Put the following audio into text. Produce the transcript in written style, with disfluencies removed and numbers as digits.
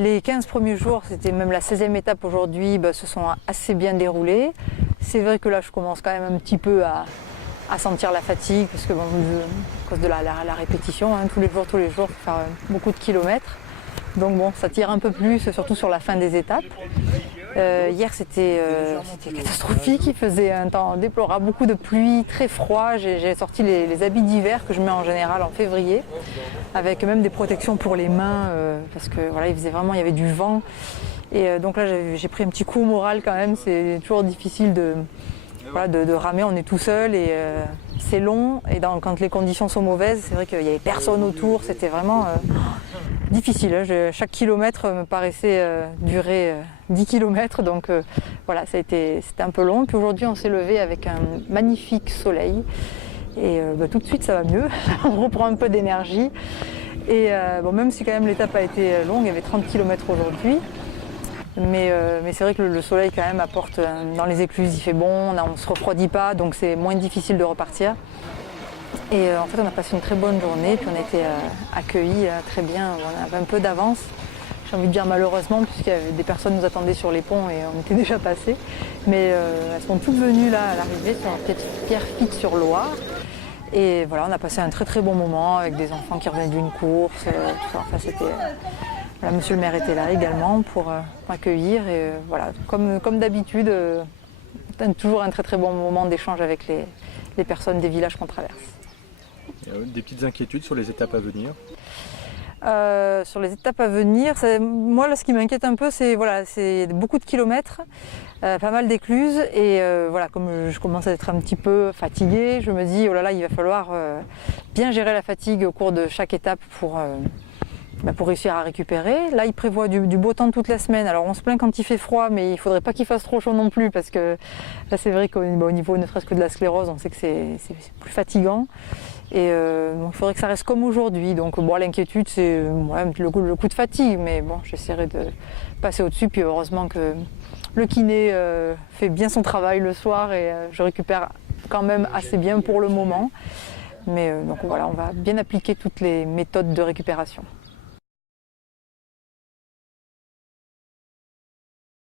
Les 15 premiers jours, c'était même la 16e étape aujourd'hui, se sont assez bien déroulés. C'est vrai que là, je commence quand même un petit peu à sentir la fatigue, parce que à cause de la répétition, tous les jours, faut faire beaucoup de kilomètres. Donc bon, ça tire un peu plus, surtout sur la fin des étapes. Hier, c'était catastrophique, il faisait un temps déplorable, beaucoup de pluie, très froid. J'ai sorti les habits d'hiver que je mets en général en février, avec même des protections pour les mains, parce que voilà, il y avait du vent. Et donc là, j'ai pris un petit coup au moral quand même. C'est toujours difficile de ramer, on est tout seul et c'est long. Et quand les conditions sont mauvaises, c'est vrai qu'il n'y avait personne autour, c'était vraiment difficile. Chaque kilomètre me paraissait durer 10 kilomètres, donc voilà, c'était un peu long. Puis aujourd'hui, on s'est levé avec un magnifique soleil et tout de suite, ça va mieux. On reprend un peu d'énergie. Et même si quand même l'étape a été longue, il y avait 30 kilomètres aujourd'hui. Mais c'est vrai que le soleil quand même apporte dans les écluses, il fait bon, on ne se refroidit pas, donc c'est moins difficile de repartir. Et en fait on a passé une très bonne journée, puis on a été accueillis très bien, on avait un peu d'avance, j'ai envie de dire malheureusement, puisqu'il y avait des personnes qui nous attendaient sur les ponts et on était déjà passés. Mais elles sont toutes venues là à l'arrivée sur la petite Pierrefitte sur Loire. Et voilà, on a passé un très très bon moment avec des enfants qui revenaient d'une course, tout ça. Enfin, c'était... Voilà, monsieur le maire était là également pour m'accueillir et voilà, comme d'habitude, toujours un très très bon moment d'échange avec les personnes des villages qu'on traverse. Des petites inquiétudes sur les étapes à venir? Sur les étapes à venir, moi là ce qui m'inquiète un peu c'est beaucoup de kilomètres, pas mal d'écluses et comme je commence à être un petit peu fatiguée, je me dis oh là là, il va falloir bien gérer la fatigue au cours de chaque étape pour réussir à récupérer. Là, il prévoit du beau temps toute la semaine. Alors, on se plaint quand il fait froid, mais il ne faudrait pas qu'il fasse trop chaud non plus, parce que là, c'est vrai qu'au niveau ne serait-ce que de la sclérose, on sait que c'est plus fatigant. Et il faudrait que ça reste comme aujourd'hui. Donc, l'inquiétude, c'est le coup de fatigue, mais bon, j'essaierai de passer au-dessus. Puis, heureusement que le kiné fait bien son travail le soir et je récupère quand même assez bien pour le moment. Mais donc voilà, on va bien appliquer toutes les méthodes de récupération.